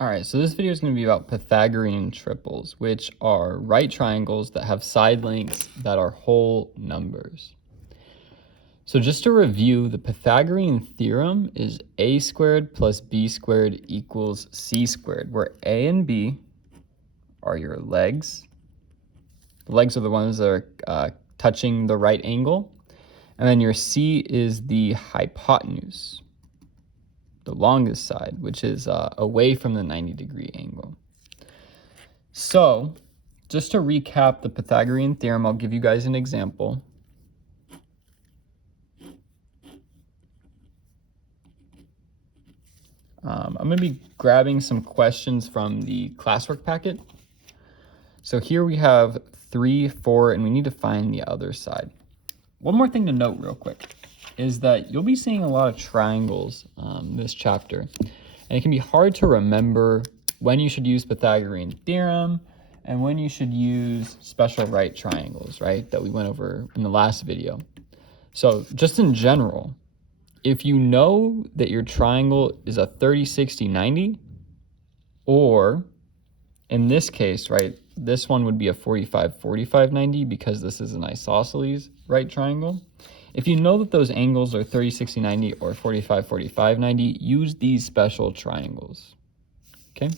All right, so this video is going to be about Pythagorean triples, which are right triangles that have side lengths that are whole numbers. So just to review, the Pythagorean theorem is a squared plus b squared equals c squared, where a and b are your legs. The legs are the ones that are touching the right angle, and then your c is the hypotenuse, the longest side, which is away from the 90-degree angle. So just to recap the Pythagorean theorem, I'll give you guys an example. I'm going to be grabbing some questions from the classwork packet. So here we have 3, 4, and we need to find the other side. One more thing to note real quick is that you'll be seeing a lot of triangles this chapter, and it can be hard to remember when you should use Pythagorean theorem and when you should use special right triangles, right, that we went over in the last video. So just in general, if you know that your triangle is a 30, 60, 90, or in this case, right, this one would be a 45, 45, 90 because this is an isosceles right triangle. If you know that those angles are 30, 60, 90 or 45, 45, 90, use these special triangles, okay?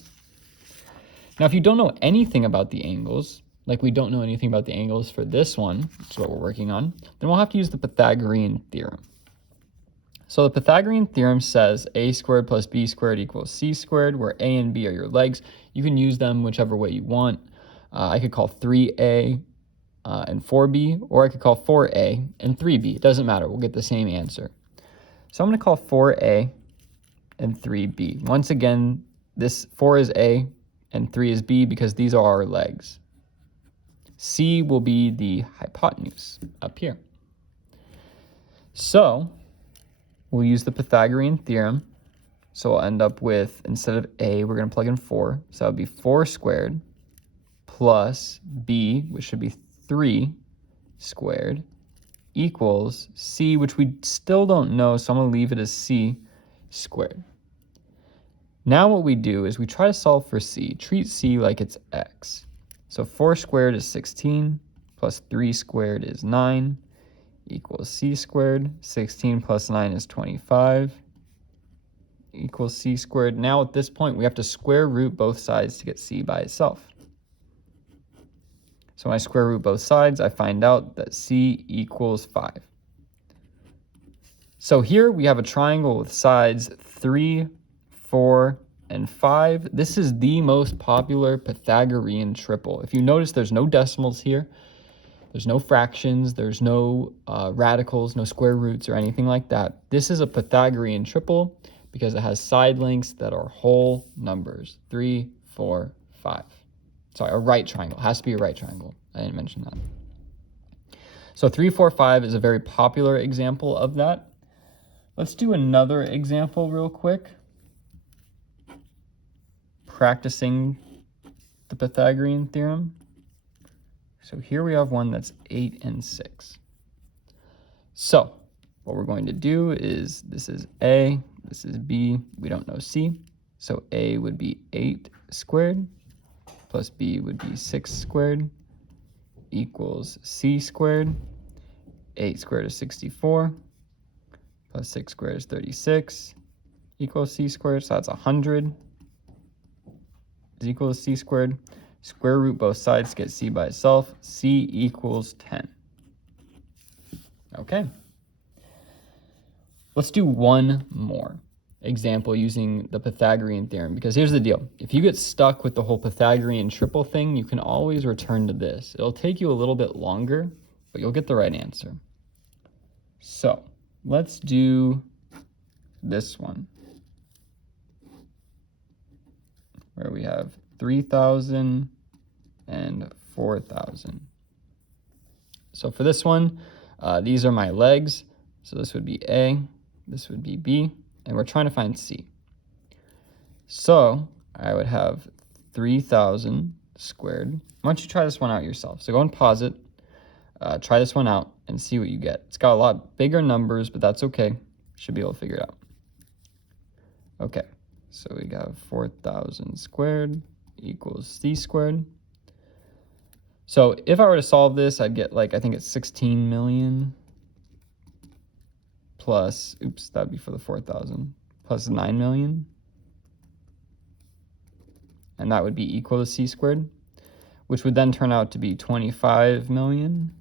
Now, if you don't know anything about the angles, like we don't know anything about the angles for this one, which is what we're working on, then we'll have to use the Pythagorean theorem. So the Pythagorean theorem says a squared plus b squared equals c squared, where a and b are your legs. You can use them whichever way you want. I could call 3a and 4b, or I could call 4a and 3b. It doesn't matter. We'll get the same answer. So I'm going to call 4a and 3b. Once again, this 4 is a and 3 is b because these are our legs. C will be the hypotenuse up here. So we'll use the Pythagorean theorem. So we'll end up with, instead of a, we're going to plug in 4. So that would be 4 squared plus b, which should be 3 squared, equals c, which we still don't know, so I'm going to leave it as c squared. Now what we do is we try to solve for c. Treat c like it's x. So 4 squared is 16, plus 3 squared is 9, equals c squared. 16 plus 9 is 25, equals c squared. Now at this point, we have to square root both sides to get c by itself. So when I square root both sides, I find out that c equals 5. So here we have a triangle with sides 3, 4, and 5. This is the most popular Pythagorean triple. If you notice, there's no decimals here. There's no fractions, there's no radicals, no square roots or anything like that. This is a Pythagorean triple because it has side lengths that are whole numbers, 3, 4, 5. Sorry, a right triangle. It has to be a right triangle. I didn't mention that. So 3, 4, 5 is a very popular example of that. Let's do another example real quick. Practicing the Pythagorean theorem. So here we have one that's 8 and 6. So what we're going to do is, this is a, this is b, we don't know c. So a would be 8 squared plus b would be 6 squared equals c squared. 8 squared is 64 plus 6 squared is 36 equals c squared. So that's 100 is equal to c squared. Square root both sides to get c by itself. C equals 10. Okay. Let's do one more example using the Pythagorean theorem, because here's the deal. If you get stuck with the whole Pythagorean triple thing, you can always return to this. It'll take you a little bit longer, but you'll get the right answer. So let's do this one, where we have 3,000 and 4,000. So for this one, these are my legs. So this would be A, this would be B, and we're trying to find C. So I would have 3,000 squared. Why don't you try this one out yourself? So go and pause it, try this one out, and see what you get. It's got a lot bigger numbers, but that's okay. Should be able to figure it out. Okay, So we got 4,000 squared equals c squared. So if I were to solve this, I'd get like, I think it's 16 million plus, oops, that'd be for the 4,000, plus 9 million. And that would be equal to c squared, which would then turn out to be 25 million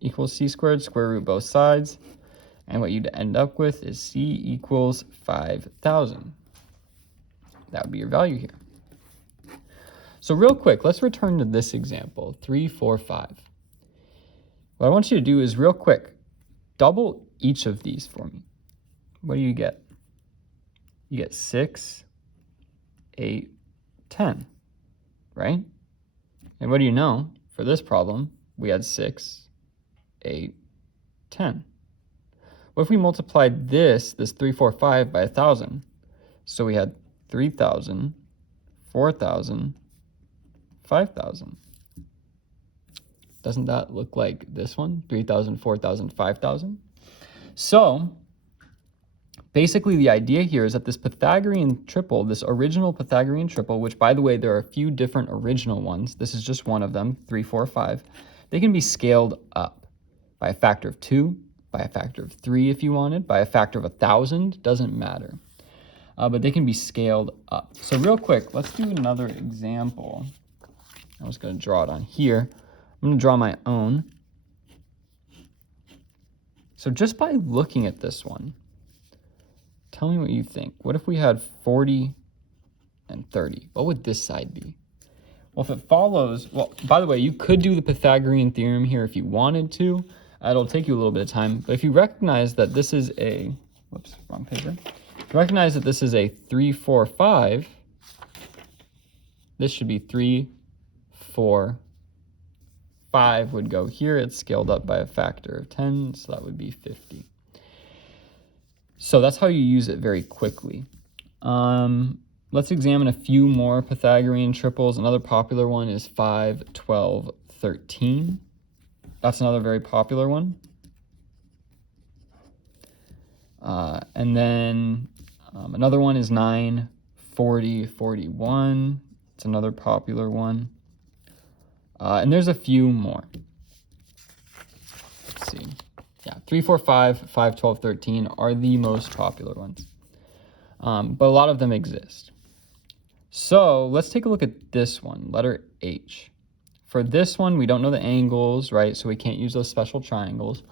equals c squared, square root both sides. And what you'd end up with is c equals 5,000. That would be your value here. So real quick, let's return to this example, 3, 4, 5. What I want you to do is real quick, double each of these for me. What do you get? You get 6, 8, 10, right? And what do you know? For this problem, we had 6, 8, 10. What if we multiplied this 3, 4, 5 by 1,000? So we had 3,000, 4,000, 5,000. Doesn't that look like this one? 3,000, 4,000, 5,000. So basically the idea here is that this Pythagorean triple, this original Pythagorean triple, which by the way, there are a few different original ones. This is just one of them, 3, 4, 5. They can be scaled up by a factor of 2, by a factor of 3 if you wanted, by a factor of 1,000, doesn't matter. But they can be scaled up. So real quick, let's do another example. I'm just going to draw it on here. I'm going to draw my own. So just by looking at this one, tell me what you think. What if we had 40 and 30? What would this side be? Well, if it follows, well, by the way, you could do the Pythagorean theorem here if you wanted to. It'll take you a little bit of time. But if you recognize that this is a, whoops, wrong paper. If you recognize that this is a 3, 4, 5, this should be 3, 4, 5 would go here. It's scaled up by a factor of 10, so that would be 50. So that's how you use it very quickly. Let's examine a few more Pythagorean triples. Another popular one is 5, 12, 13. That's another very popular one. And then another one is 9, 40, 41. It's another popular one. And there's a few more. Let's see. Yeah, 3, 4, 5, 5, 12, 13 are the most popular ones. But a lot of them exist. So let's take a look at this one, letter H. For this one, we don't know the angles, right? So we can't use those special triangles.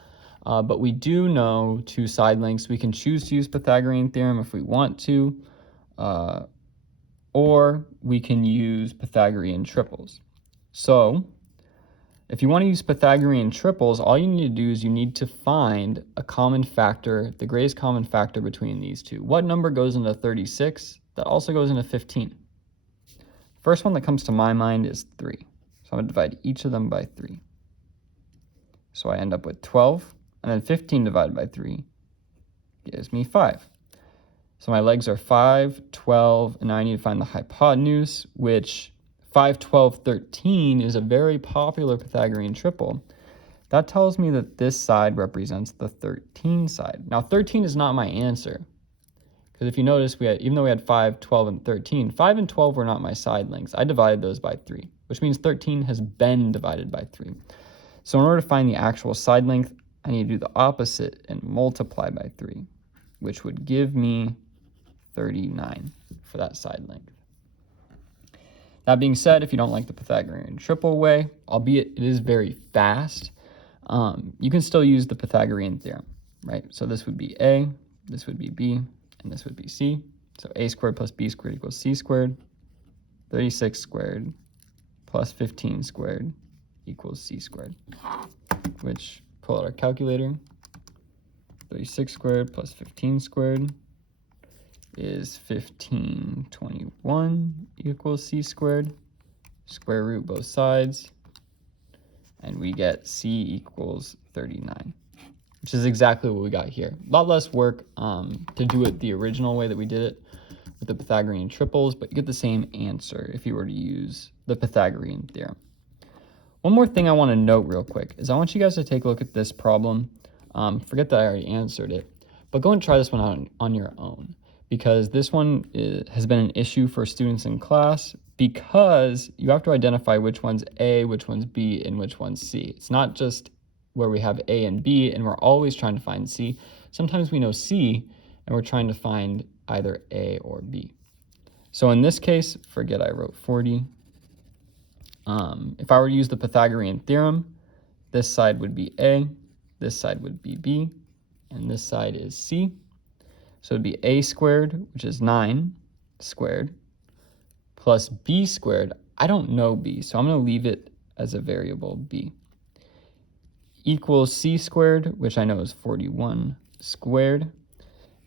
But we do know 2 side lengths. We can choose to use Pythagorean theorem if we want to. Or we can use Pythagorean triples. So if you want to use Pythagorean triples, all you need to do is you need to find a common factor, the greatest common factor between these two. What number goes into 36? That also goes into 15. First one that comes to my mind is 3. So I'm going to divide each of them by 3. So I end up with 12, and then 15 divided by 3 gives me 5. So my legs are 5, 12, and now I need to find the hypotenuse, which 5, 12, 13 is a very popular Pythagorean triple. That tells me that this side represents the 13 side. Now 13 is not my answer, because if you notice, even though we had 5, 12, and 13, 5 and 12 were not my side lengths. I divided those by 3, which means 13 has been divided by 3. So in order to find the actual side length, I need to do the opposite and multiply by 3, which would give me 39 for that side length. That being said, if you don't like the Pythagorean triple way, albeit it is very fast, you can still use the Pythagorean theorem, right? So this would be A, this would be B, and this would be C. So A squared plus B squared equals C squared. 36 squared plus 15 squared equals C squared, which, pull out our calculator, 36 squared plus 15 squared is 1521 equals C squared. Square root both sides, and we get C equals 39, which is exactly what we got here. A lot less work to do it the original way that we did it with the Pythagorean triples, but you get the same answer if you were to use the Pythagorean theorem. One more thing I want to note real quick is I want you guys to take a look at this problem. Forget that I already answered it, But go and try this one out on your own, because this one has been an issue for students in class because you have to identify which one's A, which one's B, and which one's C. It's not just where we have A and B and we're always trying to find C. Sometimes we know C and we're trying to find either A or B. So in this case, forget I wrote 40. If I were to use the Pythagorean theorem, this side would be A, this side would be B, and this side is C. So it'd be A squared, which is 9 squared, plus B squared. I don't know B, so I'm going to leave it as a variable B, equals C squared, which I know is 41 squared.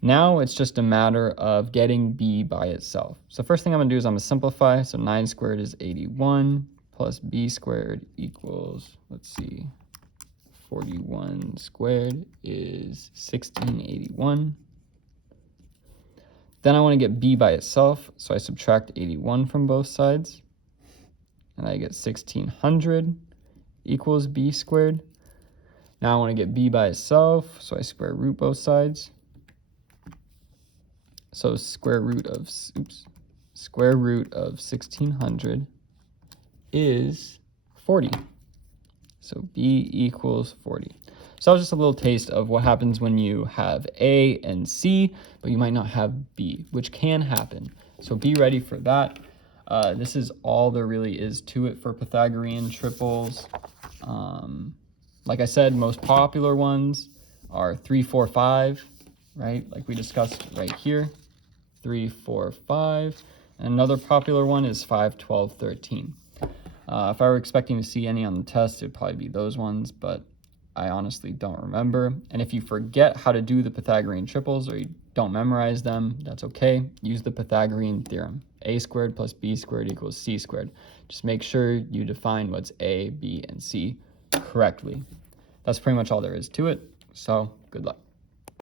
Now it's just a matter of getting B by itself. So first thing I'm going to do is I'm going to simplify. So 9 squared is 81 plus B squared equals, let's see, 41 squared is 1681. Then I want to get B by itself, so I subtract 81 from both sides, and I get 1600 equals B squared. Now I want to get B by itself, so I square root both sides. So square root of 1600 is 40. So B equals 40. So that was just a little taste of what happens when you have A and C, but you might not have B, which can happen. So be ready for that. This is all there really is to it for Pythagorean triples. Like I said, most popular ones are 3, 4, 5, right? Like we discussed right here, 3, 4, 5. And another popular one is 5, 12, 13. If I were expecting to see any on the test, it'd probably be those ones, but I honestly don't remember. And if you forget how to do the Pythagorean triples or you don't memorize them, that's okay. Use the Pythagorean theorem. A squared plus B squared equals C squared. Just make sure you define what's A, B, and C correctly. That's pretty much all there is to it, so good luck.